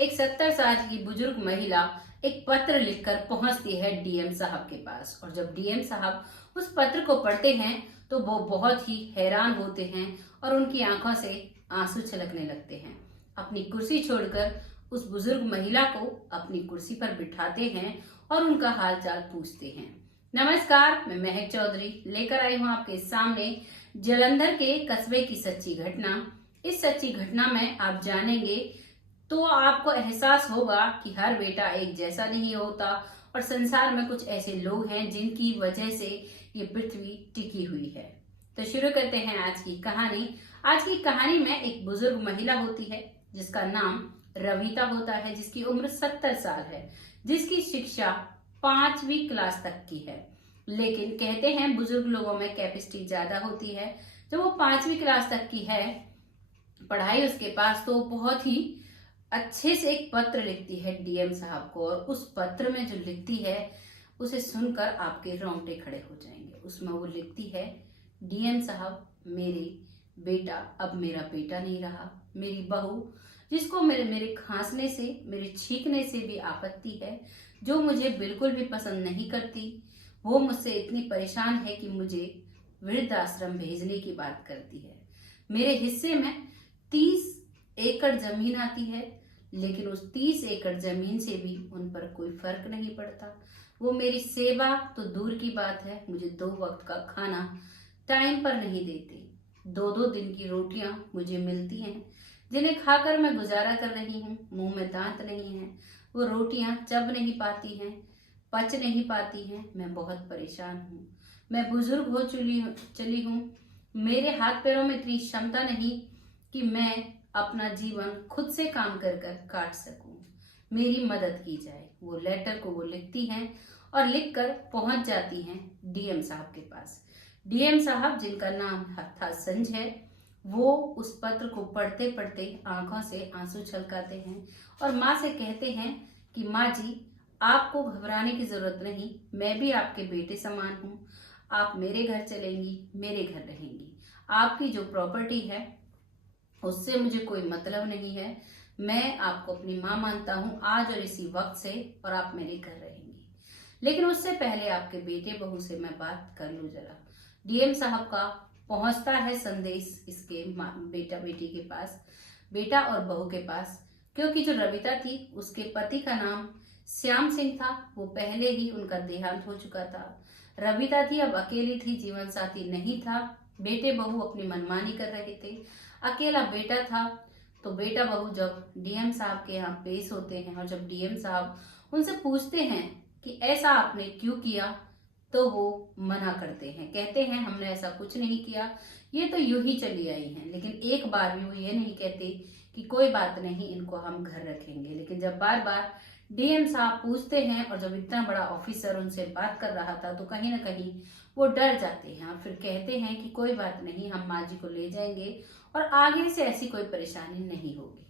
एक 70 साल की बुजुर्ग महिला एक पत्र लिखकर पहुंचती है डीएम साहब के पास। और जब डीएम साहब उस पत्र को पढ़ते हैं तो वो बहुत ही हैरान होते हैं और उनकी आंखों से आंसू छलकने लगते हैं। अपनी कुर्सी छोड़कर उस बुजुर्ग महिला को अपनी कुर्सी पर बिठाते हैं और उनका हालचाल पूछते हैं। नमस्कार, मैं महक चौधरी लेकर आई हूँ आपके सामने जालंधर के कस्बे की सच्ची घटना। इस सच्ची घटना में आप जानेंगे तो आपको एहसास होगा कि हर बेटा एक जैसा नहीं होता और संसार में कुछ ऐसे लोग हैं जिनकी वजह से ये पृथ्वी टिकी हुई है। तो शुरू करते हैं आज की कहानी। आज की कहानी में एक बुजुर्ग महिला होती है जिसका नाम रविता होता है, जिसकी उम्र 70 साल है, जिसकी शिक्षा 5वीं क्लास तक की है। लेकिन कहते हैं बुजुर्ग लोगों में कैपेसिटी ज्यादा होती है। जब वो 5वीं क्लास तक की है पढ़ाई उसके पास, तो बहुत ही अच्छे से एक पत्र लिखती है डीएम साहब को। और उस पत्र में जो लिखती है उसे सुनकर आपके रोंगटे खड़े हो जाएंगे। उसमें वो लिखती है, डीएम साहब, मेरे बेटा अब मेरा बेटा नहीं रहा। मेरी बहू, जिसको मेरे खांसने से, मेरे छींकने से भी आपत्ति है, जो मुझे बिल्कुल भी पसंद नहीं करती, वो मुझसे इतनी परेशान है कि मुझे वृद्धाश्रम भेजने की बात करती है। मेरे हिस्से में 30 एकड़ जमीन आती है, लेकिन उस 30 एकड़ जमीन से भी उन पर कोई फर्क नहीं पड़ता। वो मेरी सेवा तो दूर की बात है, मुझे 2 वक्त का खाना टाइम पर नहीं देते। 2-2 दिन की रोटियां मुझे मिलती हैं, जिन्हें खाकर मैं गुजारा कर रही हूँ। मुंह में दांत नहीं है, वो रोटियां चब नहीं पाती हैं, पच नहीं पाती हैं। मैं बहुत परेशान हूँ। मैं बुजुर्ग हो चली हूँ। मेरे हाथ पैरों में इतनी क्षमता नहीं कि मैं अपना जीवन खुद से काम कर कर काट सकूं। मेरी मदद की जाए। वो लेटर को वो लिखती हैं और लिखकर पहुंच जाती हैं डीएम साहब के पास। डीएम साहब, जिनका नाम था संजय, वो उस पत्र को पढ़ते पढ़ते आंखों से आंसू छलकाते हैं और माँ से कहते हैं कि माँ जी, आपको घबराने की जरूरत नहीं, मैं भी आपके बेटे समान हूँ। आप मेरे घर चलेंगी, मेरे घर रहेंगी। आपकी जो प्रॉपर्टी है उससे मुझे कोई मतलब नहीं है। मैं आपको अपनी माँ मानता हूँ आज और इसी वक्त से, और आप मेरे घर रहेंगी। लेकिन उससे पहले आपके बेटे बहू से मैं बात कर लूँ जरा। डीएम साहब का पहुंचता है संदेश इसके बेटा बेटी के पास, बेटा और बहू के पास, क्योंकि जो रविता थी उसके पति का नाम श्याम सिंह था। वो पहले ही उनका देहांत हो चुका था। रविता थी, अब अकेली थी, जीवन साथी नहीं था। बेटे बहू अपनी मनमानी कर रहे थे। अकेला बेटा था। तो बेटा बहू जब डीएम साहब के यहाँ पेश होते हैं और जब डीएम साहब उनसे पूछते हैं कि ऐसा आपने क्यों किया, तो वो मना करते हैं। कहते हैं हमने ऐसा कुछ नहीं किया, ये तो यूं ही चली आई हैं। लेकिन एक बार भी वो ये नहीं कहते कि कोई बात नहीं, इनको हम घर रखेंगे। लेकिन जब बार बार डीएम साहब पूछते हैं और जब इतना बड़ा ऑफिसर उनसे बात कर रहा था, तो कहीं ना कहीं वो डर जाते हैं और फिर कहते हैं कि कोई बात नहीं, हम माँ जी को ले जाएंगे और आगे से ऐसी कोई परेशानी नहीं होगी।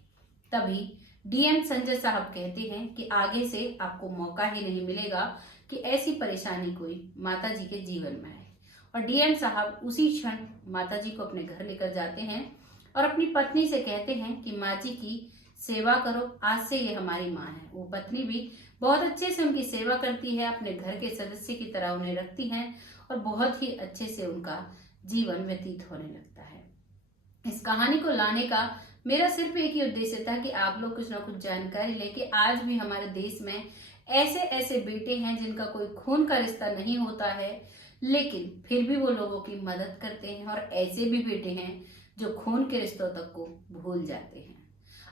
तभी डीएम संजय साहब कहते हैं कि आगे से आपको मौका ही नहीं मिलेगा कि ऐसी परेशानी कोई माता जी के जीवन में आए। और डीएम साहब उसी क्षण माता जी को अपने घर लेकर जाते हैं और अपनी पत्नी से कहते हैं कि माँ जी की सेवा करो, आज से ये हमारी माँ है। वो पत्नी भी बहुत अच्छे से उनकी सेवा करती है, अपने घर के सदस्य की तरह उन्हें रखती हैं और बहुत ही अच्छे से उनका जीवन व्यतीत होने लगता है। इस कहानी को लाने का मेरा सिर्फ एक ही उद्देश्य था कि आप लोग कुछ ना कुछ जानकारी लेके, आज भी हमारे देश में ऐसे ऐसे बेटे हैं जिनका कोई खून का रिश्ता नहीं होता है, लेकिन फिर भी वो लोगों की मदद करते हैं। और ऐसे भी बेटे हैं जो खून के रिश्तों तक को भूल जाते हैं।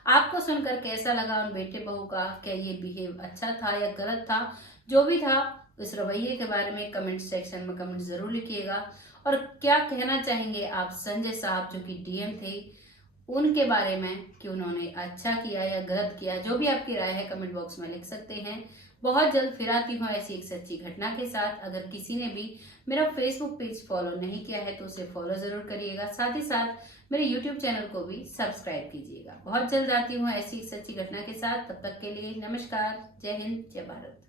आपको सुनकर कैसा लगा उन बेटे बहू का? क्या ये बिहेव अच्छा था या गलत था? जो भी था, इस रवैये के बारे में कमेंट सेक्शन में कमेंट जरूर लिखिएगा। और क्या कहना चाहेंगे आप संजय साहब जो कि डीएम थे, उनके बारे में, कि उन्होंने अच्छा किया या गलत किया? जो भी आपकी राय है कमेंट बॉक्स में लिख सकते हैं। बहुत जल्द फिर आती हूँ ऐसी एक सच्ची घटना के साथ। अगर किसी ने भी मेरा फेसबुक पेज फॉलो नहीं किया है तो उसे फॉलो जरूर करिएगा। साथ ही साथ मेरे यूट्यूब चैनल को भी सब्सक्राइब कीजिएगा। बहुत जल्द आती हूँ ऐसी एक सच्ची घटना के साथ। तब तक के लिए नमस्कार, जय हिंद, जय भारत।